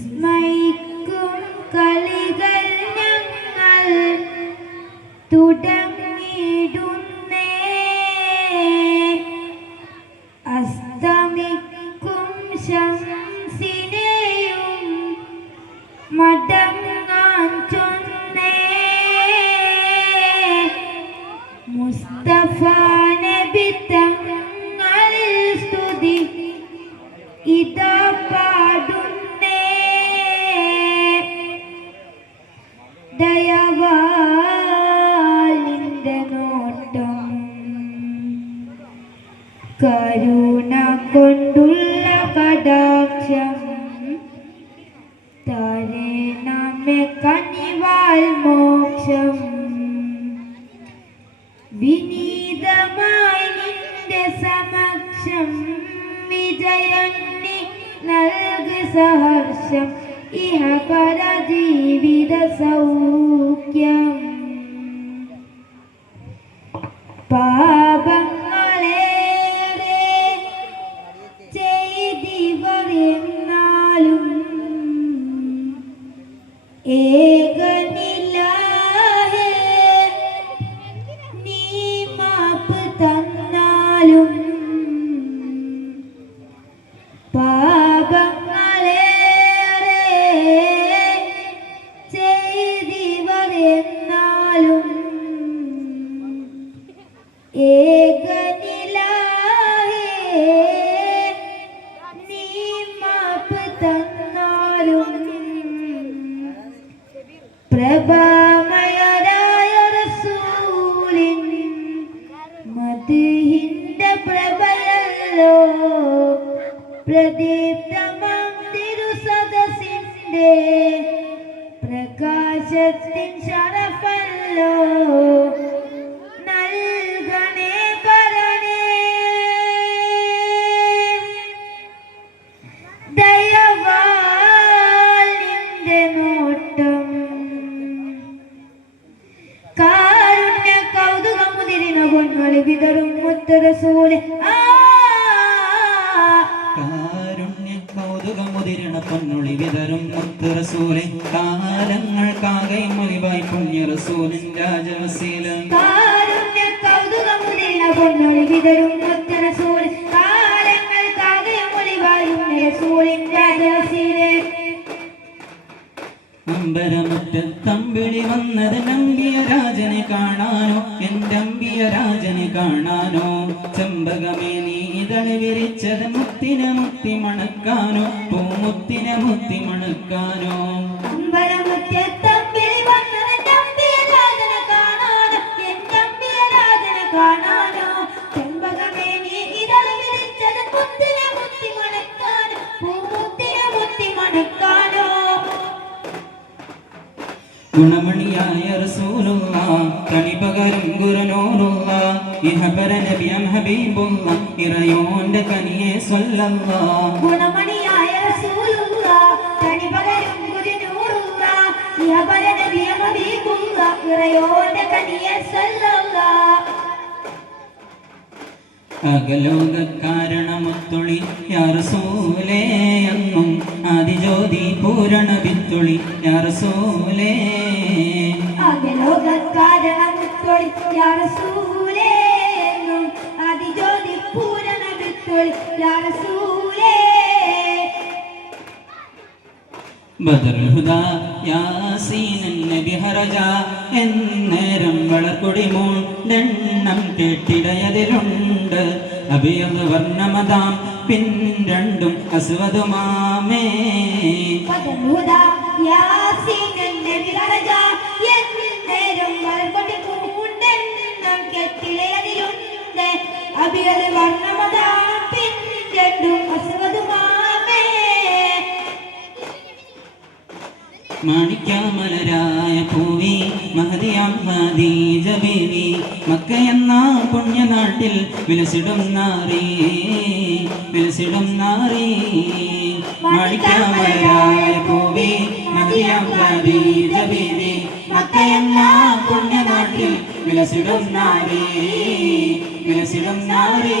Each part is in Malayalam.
വിസ്മയിക്കും കളികൾ ഞങ്ങൾ തുടങ്ങിടുന്നേ അസ്തമിക്കും ശംസിനെയും മടങ്ങാൻ ചൊന്നേ മുസ്തഫ നബി തങ്ങളിൽ സ്തുതി ഇതാ പാടുന്നേ ദയവാലിന്റെ നോട്ടം കരുണ കൊണ്ടുള്ള കടാക്ഷം താരേ നമ്മെ കനിവാൽ മോക്ഷം വിനീതമായി നിന്റെ സമക്ഷം വിജയന്നി നൽകി സഹർഷം ഇഹ പര ജീവിത സൗഖ്യം പാപങ്ങളേറെ ചെയ്തിവർ എന്നാലും ഏകനിലാഹേ നീ മാപ്പ് തന്നാലും പാപങ്ങളേറെ ചെയ്തിവർ എന്നാലും ഏകനിലാഹേ നീ മാപ്പ് തന്നാലും പ്രഭാമയരായ റസൂലിൻ മദ്ഹിന്റെ പ്രഭയല്ലോ പ്രദീപ്തമാം തിരുസദസ്സിന്റെ പ്രകാശത്തിൻ ശരഫല്ലോ നൽകണേ പരനേ ദയവാൽ നിന്റെ നോട്ടം കാരുണ്യ കൗതുകമുതിരിന പൊന്മളി വിതറും മുത്തറസൂലെ കാരുണ്യ കൗതുകമുതിരണ പൊന്നുളി വിതറും മുത്ത് റസൂലെ കാലങ്ങൾക്കാകെ മൊലിവായി പുണ്യ റസൂലിൻ രാജവസീലം കാരുണ്യ കൗതുകമുതിരിന പൊന്നുളി വിതറും മുത്ത് റസൂലെ കാലങ്ങൾക്കാകെ മൊലിവായി പുണ്യ റസൂലിൻ രാജവസീലം അമ്പരമുറ്റത്തമ്പിളി വന്നത് നമ്പിയ രാജനെ കാണാനോ എൻ്റെ അമ്പിയ രാജനെ കാണാനോ ചെമ്പകമേ നീ ഇതളി വിരിച്ചത് മുത്തിനെ മുത്തി മണക്കാനോ പൂമുത്തിനെ മുത്തി മണക്കാനോ അമ്പരമുറ്റത്തമ്പിളി വന്നത് നമ്പിയ രാജനെ കാണാനോ എൻ്റെ അമ്പിയ രാജനെ കാണാനോ ചെമ്പകമേ നീ ഇതളി വിരിച്ചത് മുത്തിനെ മുത്തി മണക്കാനോ പൂമുത്തിനെ മുത്തി മണക്കാനോ ഗുണമണിയായ റസൂലുള്ള കണിപകരും ഗുരുനൂറുള്ള ഇഹപര നബിയം ഹബീബുള്ള ഇറയോന്റെ കനിയെ സ്വല്ലല്ലാഹ് ഗുണമണിയായ റസൂലുള്ള കണിപകരും ഗുരുനൂറുള്ള ഇഹപര നബിയം ഹബീബുള്ള ഇറയോന്റെ കനിയെ സ്വല്ലല്ലാഹ് അകലോകക്കാരണമൊത്തുളി യാ റസൂലേ എന്നും ആദിജ്യോതി പൂരണ വിത്തുളി യാ റസൂലേ അകലോകക്കാരണമൊത്തുളി യാ റസൂലേ എന്നും ആദിജ്യോതി പൂരണ വിത്തുളി യാ റസൂലേ ബദറുൽ ഹുദാ യാസീൻ നബി ഹറജ എന്നേരം വളർക്കൊടി മൂണ്ടെണ്ണം കേട്ടിടയതിലുണ്ട് അബിയത് വർണ്ണമതാം പിൻ രണ്ടും അസ്വദുമാമേ ബദറുൽ ഹുദാ യാസീൻ നബി ഹറജ എന്നേരം വളർക്കൊടി മൂണ്ടെണ്ണം കേട്ടിടയതിലുണ്ട് അബിയത് വർണ്ണമതാം പിൻ രണ്ടും അസ്വദുമാമേ മാണിക്യമലരായ പൂവി മഹദിയാം ഖദീജ ബീവി മക്ക എന്ന പുണ്യനാട്ടിൽ വിലസിടും നാരീ മാണിക്യമലരായ പൂവി മഹദിയാം ഖദീജ ബീവി മക്കയെന്ന പുണ്യനാട്ടിൽ വിലസിടും നാരി വിലസിടും നാരി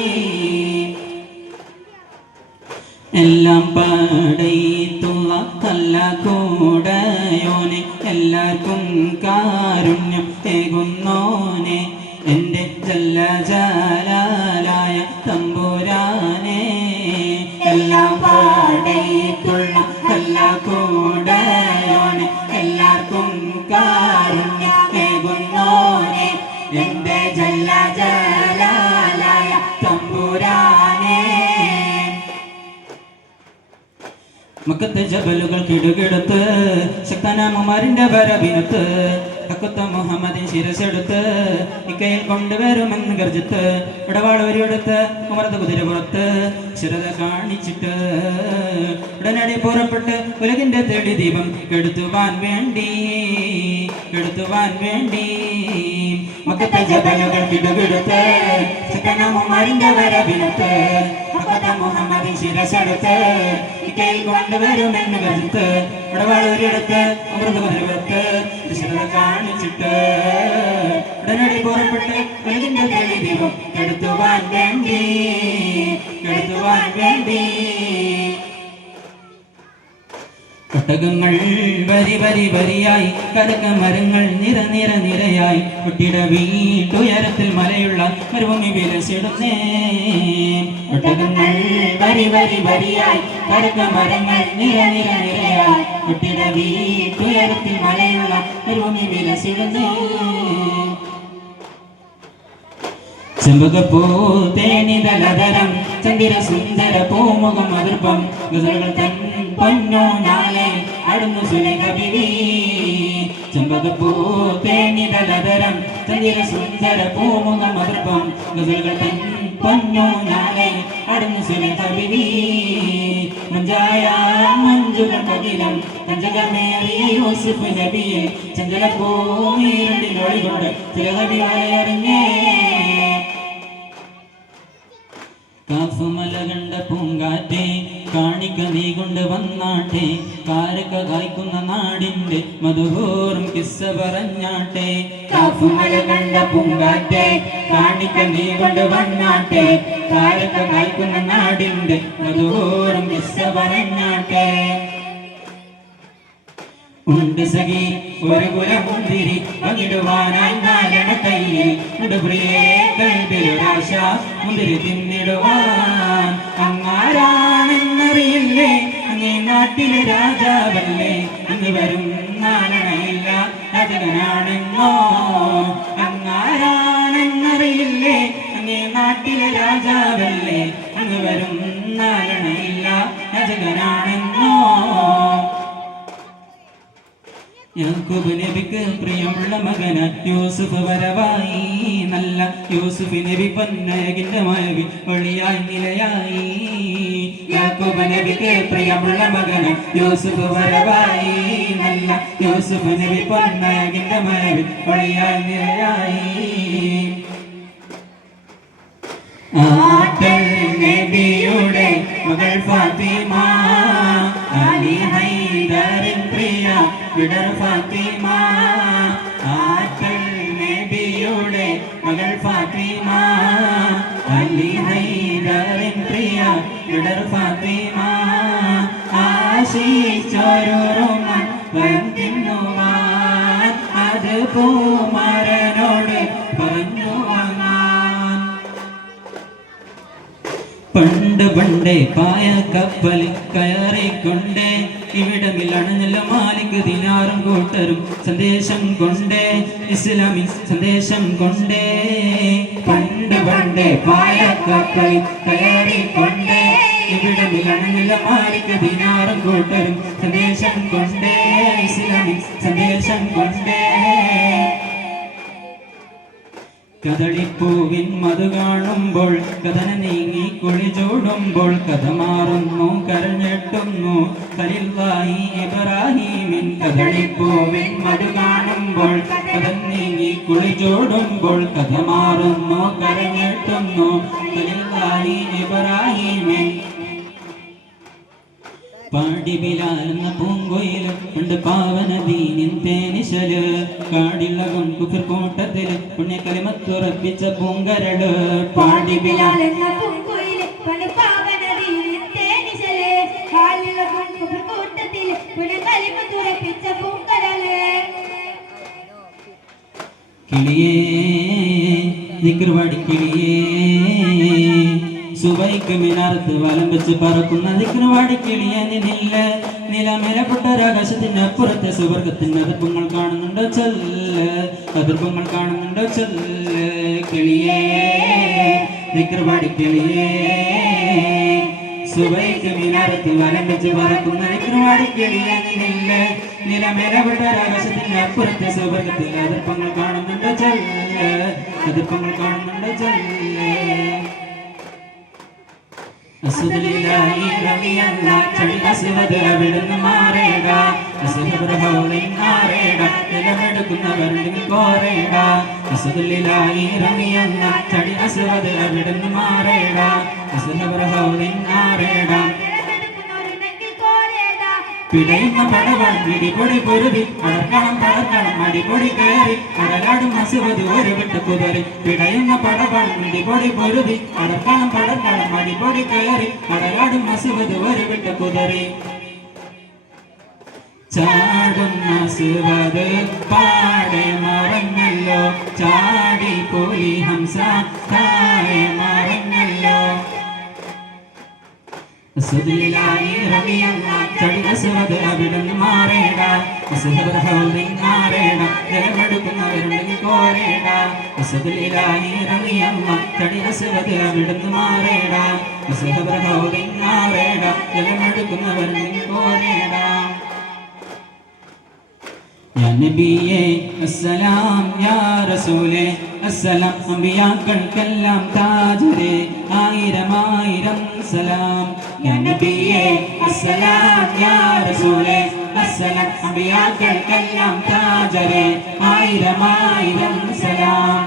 എല്ലാം പടയിട്ടുള്ള നല്ല കൂടയോനെ എല്ലാവർക്കും കാരുണ്യം തേകുന്നോനെ എൻ്റെ ജല്ലജലാലായ തമ്പുരാനെ എല്ലാം പടയിട്ടുള്ള നല്ല കൂടയോനെ എല്ലാവർക്കും കാരുണ്യം തേകുന്നോനെ എൻ്റെ ജല്ലജലാലായ തമ്പുരാനെ മക്കത്തെ ജബലുകൾ കിടുകിടത്ത് ശക്തനാമുമാരിന്റെ വരവിനത്ത് ഹക്കുത്ത മുഹമ്മദിൻ ശിരസെടുത്ത് ഇക്കയിൽ കൊണ്ടുവരുമെന്ന് ഗർജിത്ത് ഇടപാട് വരിയെടുത്ത് ഉമർത്ത് കുതിരപുറത്ത് ശിരത കാണിച്ചിട്ട് ഉടനടി പുറപ്പെട്ട് ഉലകിന്റെ തെളി ദീപം കെടുത്തുവാൻ വേണ്ടി മക്കത്തെ ജബലുകൾ കിടുകിടത്ത് ശക്തനാമുമാരിന്റെ വരവിനത്ത് ഹക്കുത്ത മുഹമ്മദിൻ ശിരസെടുത്ത് ഇക്കയിൽ കൊണ്ടുവരുമെന്ന് ഗർജിത്ത് ഇടപാട് വരിയെടുത്ത് ഉമർത്ത് കുതിരപുറത്ത് ശിരത കാണിച്ചിട്ട് ഉടനടി പുറപ്പെട്ട് ഉലകിന്റെ തെളി ദീപം കെടുത്തുവാൻ വേണ്ടി ഒട്ടകങ്ങൾ വരി വരി വരിയായി കരകമരങ്ങൾ നിരയായി കുട്ടിട വീട്ടുയരത്തിൽ മലയുള്ള മരുഭൂമി വിലസിടുന്നേ ഒട്ടകങ്ങൾ വരി വരി വരിയായി കരകമരങ്ങൾ നിരയായി കുട്ടിട വീട്ടുയരത്തിൽ മലയുള്ള മരുഭൂമി വിലസിടുന്നേ ചെമ്പകപ്പൂ തേനിതലതരം ചന്ദിര സുന്ദര പൂമുഖം അതിർപ്പം ഗസലുകൾ തൻ പൊന്നോ നാളെ അടുന്നു സുലേഖ ബിവി ചെമ്പകപ്പൂ തേനിതലതരം ചന്ദിര സുന്ദര പൂമുഖം അതിർപ്പം ഗസലുകൾ തൻ പൊന്നോ നാളെ അടുന്നു സുലേഖ ബിവി മഞ്ചായ മഞ്ജുകൾ കകിലം കഞ്ചകമേറിയ യൂസുഫ് നബിയെ ചഞ്ചലപ്പൂമീരണ്ടിലൊളികൊണ്ട് തിലകബി വലയറിഞ്ഞേ കാഫുമല കണ്ട പൂങ്കാറ്റെ കാണിക്ക നീ കൊണ്ട് വന്നാട്ടെ കാരക്ക കായ്ക്കുന്ന നാടിന്റെ മധുഹോറും കിസ്സ പറഞ്ഞാട്ടെ കാഫുമല കണ്ട പൂങ്കാറ്റെ കാണിക്ക നീ കൊണ്ട് വന്നാട്ടെ കാരക്ക കായ്ക്കുന്ന നാടിന്റെ മധുഹോറും കിസ്സ പറഞ്ഞാട്ടെ ഉണ്ട് സഖി ഒരു കുലമുന്തിരി പങ്കിടുവാനായി നാലണ കയ്യിൽ ഉടുപ്രിയേ കൽബിലൊരാശ മുന്തിരി തിന്നിടുവാൻ അങ്ങാരാണെന്നറിയില്ലേ അങ്ങേ നാട്ടിലെ രാജാവല്ലേ അങ്ങ് വരും നാലണയില്ല രാജകനാണെന്നോ അങ്ങാരാണെന്നറിയില്ലേ അങ്ങേ നാട്ടിലെ രാജാവല്ലേ അങ്ങ് വരും നാലണയില്ല രാജകനാണെന്നോ യാക്കൂബ് നബിക്ക് പ്രിയമുള്ള മകന യൂസുഫ് വരവായി നല്ല യൂസുഫ് നബി പൊന്നകിന്റെ മഴവിൽ ഒളിയായി നിലയായി യാക്കൂബ് നബിക്ക് പ്രിയമുള്ള മകന യൂസുഫ് വരവായി നല്ല യൂസുഫ് നബി പൊന്നകിന്റെ മഴവിൽ ഒളിയായി നിലയായി ആറ്റൽ നബിയുടെ മകൾ ഫാത്തിമ അലി ഹൈദറിൻ പ്രിയ വിടർ ഫാത്തിമ ആറ്റൽ നബിയുടെ മകൾ ഫാത്തിമ അലി ഹൈദറിൻ പ്രിയ വിടർ ഫാത്തിമ ആശിച്ചൊരു റോമൻ വരം തിന്നുവാൻ അത് പൂമാരനോട് പറഞ്ഞു വാങ്ങാൻ പണ്ട് പണ്ടേ പായ കപ്പൽ കയറിക്കൊണ്ടേ ഇവിടമിൽ അണഞ്ഞല്ല മാലിക് ദിനാറും കൂട്ടരും സന്ദേശം കൊണ്ടേ ഇസ്ലാമിൻ സന്ദേശം കൊണ്ടേ പണ്ട് പണ്ടേ പായ കപ്പൽ കയറിക്കൊണ്ടേ ഇവിടമിൽ അണഞ്ഞല്ല മാലിക് ദിനാറും കൂട്ടരും സന്ദേശം കൊണ്ടേ ഇസ്ലാമിൻ സന്ദേശം കൊണ്ടേ കദളിപ്പൂവിൻ മധു കാണുമ്പോൾ കഥന നീങ്ങി കുളിചൂടുമ്പോൾ കഥ മാറുന്നു കരഞ്ഞെട്ടുന്നു ഖലീലുള്ളാഹി ഇബ്രാഹീമിൻ കദളിപ്പൂവിൻ മധു കാണുമ്പോൾ കഥ നീങ്ങി കുളിചൂടുമ്പോൾ കഥ മാറുന്നു കരഞ്ഞെട്ടുന്നു ഖലീലുള്ളാഹി ഇബ്രാഹീമിൻ പാടി ബിലാലെന്ന പൂങ്കൊയില് ഉണ്ട് പാവനദീനിൻ തേനിശല് കാടിളകും കുഫർ കൂട്ടത്തില് പുണ്യകലിമത്തുറപ്പിച്ച പൂങ്കരള് പാടി ബിലാലെന്ന പൂങ്കൊയില് പണ്ട് പാവനദീനിൻ തേനിശല് കാടിളകും കുഫർ കൂട്ടത്തില് പുണ്യകലിമത്തുറപ്പിച്ച പൂങ്കരള് കിളിയേ ദിക്റുപാടി കിളിയേ സുബൈക്ക് മിനാരത്ത് വലം വെച്ച് പറക്കുന്ന ദിക്റുപാടി കിളിയേ നിന്നില്ല നിലമേലെ പൊട്ടരാകാശത്തിന്റെ അപ്പുറത്തെ സുവർഗത്തിന്റെ അതിർപ്പങ്ങൾ കാണുന്നുണ്ടോ ചൊല്ല് അതിർപ്പങ്ങൾ കാണുന്നുണ്ടോ ചൊല്ല് കിളിയേ ദിക്റുപാടി കിളിയേ സുബൈക്ക് മിനാരത്ത് വലം വെച്ച് പറക്കുന്ന ദിക്റുപാടി കിളിയേ നിന്നില്ല നിലമേലെ പൊട്ടരാകാശത്തിന്റെ അപ്പുറത്തെ സുവർഗത്തിന്റെ അതിർപ്പങ്ങൾ കാണുന്നുണ്ടോ ചൊല്ല് അതിർപ്പങ്ങൾ കാണുന്നുണ്ടോ ചൊല്ല് അസ്സദുലില്ലാഹി റളിയല്ലാ ചടി അസ്വദ അവിടുന്ന് മാറേട അസ്സദബ്രഹൗലിൻ ആറേട നിലമെടുക്കുന്നവരുണ്ടെങ്കിൽ കോറേട അസ്സദുലില്ലാഹി റളിയല്ലാ ചടി അസ്വദ അവിടുന്ന് മാറേട അസ്സദബ്രഹൗലിൻ ആറേട പിടയുന്ന പടവൾ പിടിപൊടി പൊരുതി അടർക്കണം തളർക്കണം അടിപൊടി കയറി അടലാടും അസുവത് ഒരു വിട്ട് കുതറി പിടയുന്ന പടവൾ പിടിപൊടി പൊരുതി അടർക്കണം തളർക്കണം അടിപൊടി കയറി അടലാടും അസുവത് ഒരു വിട്ട് കുതറി ചാടുന്ന സുവത് പാടെ മറന്നല്ലോ ചാടി പോലി ഹംസ താഴെ മറന്നല്ലോ അസ്സദുലില്ലാഹി റളിയല്ലാ ചടി അസ്വദ അവിടുന്ന് മാറേട അസ്സദബ്രഹൗലിൻ ആറേട നിലമെടുക്കുന്നവരുണ്ടെങ്കിൽ കോരേട അസ്സദുലില്ലാഹി റളിയല്ലാ ചടി അസ്വദ അവിടുന്ന് മാറേട അസ്സദബ്രഹൗലിൻ ആറേട നിലമെടുക്കുന്നവരുണ്ടെങ്കിൽ കോരേട യാ നബിയേ അസ്സലാം യാ റസൂലേ അസ്സലാം അമ്പിയാക്കൾക്കെല്ലാം താജരേ ആയിരം ആയിരം സലാം യാ നബിയേ അസ്സലാം യാ റസൂലേ അസ്സലാം അമ്പിയാക്കൾക്കെല്ലാം താജരേ ആയിരം ആയിരം സലാം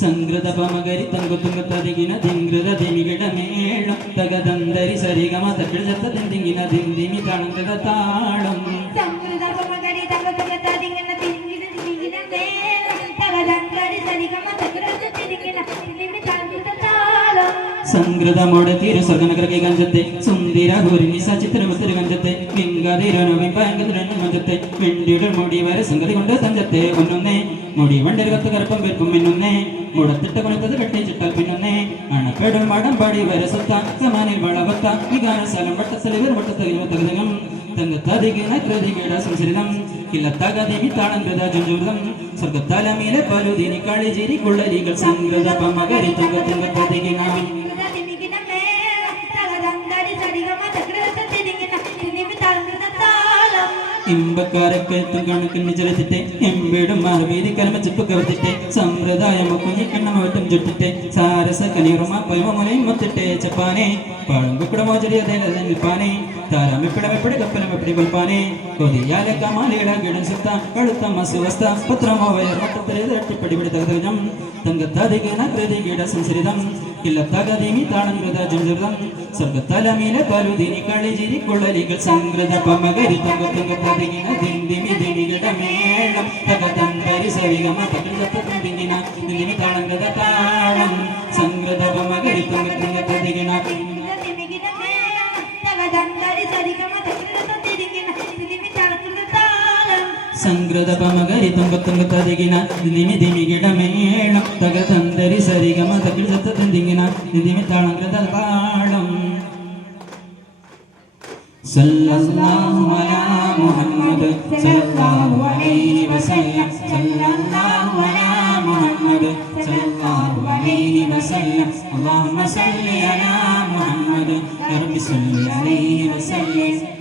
സംഗൃത പമകരി തങ്കുത്തുങ്ക തതികിന ധിങ്കൃത ദിമികിട മേളം തകതന്തരി സരിഗമ തകിഴത്ത ദിന്ദിങ്ങിന ദിന്ദിമി തണങ്കത താളം സംഗൃത പമകരി തങ്കുത്തുങ്ക തതികിന ദിന്ദിന ദിമികിന മേളം തകതന്തരി സരിഗമ തകിഴത്ത ദിന്ദിങ്ങിന ദിന്ദിമി തണങ്കത താളം സംഗൃതമോടെ തിരുസ്വർഗനകരകി ഗഞ്ചത്തെ സുന്ദര ഹൂരിനി സചിത്രമുത്തിരി ഗഞ്ചത്തെ ലിംഗതിരനു വിംബാംഗതിരനു മഞ്ചത്തെ വെണ്ടിയുടെ മുടി വരെ സംഗതി കൊണ്ട് തഞ്ചത്തെ ഒന്നൊന്നേ മുടി വണ്ടിൽ കത്ത് കറുപ്പം പേർക്കും മിന്നുന്നേ മുടത്തിട്ട് കൊണത്തത് കെട്ടിച്ചിട്ടാൽ പിന്നൊന്നേ അണപ്പെടും മടം പാടി വരെ സുത്താൻ സമാനിൽ വളവത്ത വികാര സ്ഥലം വട്ടസ്ഥലിവർ വട്ടത്തകം തങ്കത്തതികിന കൃതികിട സംസരിതം കില്ലത്തകതിമി താളം കൃത ജുജുർദം സ്വർഗത്തലമീലെ പലുതിനി കളിചിരി കുള്ളരികൾ സംഗൃത പമകരി തങ്കത്തതികിന ഇമ്പക്കാരക്കെത്തും കണക്കിന് ചെലുത്തിട്ട് എമ്പേടും മാർവീതി കലമച്ചിപ്പ് കവർത്തിട്ട് സമ്പ്രദായം കുഞ്ഞിക്കണ്ണമവറ്റം ചുട്ടിട്ട് സാരസ കനീറുമ പൈമമുനയും മൊത്തിട്ട് ചപ്പാനെ പാളുംകുക്കുടമോചരി അതേ നിൽപ്പാനെ താരമെപ്പിടമെപ്പിടി കപ്പലമെപ്പിടി കൊൽപ്പാനെ കൊതിയാലെ കമാലിയുടെ കിടൻ സിത്ത കടുത്ത മസുവസ്ത പത്രമോ വയർ മൊത്തത്തിലെ തട്ടിപ്പടിപിടി തകതകം തങ്കത്തതികിന കൃതികിട സംസരിതം കില്ലത്തകതിമി താളം കൃത ജുജുർദം സ്വർഗത്തലമീലെ പലുതിനി കളിചിരി കുള്ളലികൾ സംഗൃത പമകരി തങ്കത്തതികിന ദിന്ദിമി ദിനികിട മേളം തകതന്തരി സരിഗമ തകിഴത്തതിങ്ങിന ദിന്ദിമി താളം കൃത താളം സംഗൃത പമകരി തങ്കത്തതികിന സംഗൃത പമകരി തങ്കത്തതികിന ദിനിമി ദിനികിട മേളം തകതന്തരി സരിഗമ തകിഴത്തതിങ്ങിന ദിന്ദിമി താളം കൃത താളം സല്ലല്ലാഹു അലാ മുഹമ്മദ് സല്ലല്ലാഹു അലൈഹി വസല്ലം സല്ലല്ലാഹു അലാ മുഹമ്മദ് സല്ലല്ലാഹു അലൈഹി വസല്ലം അല്ലാഹുമ്മ സല്ലി അലാ മുഹമ്മദ് യാ റബ്ബി സല്ലി അലൈഹി വസല്ലം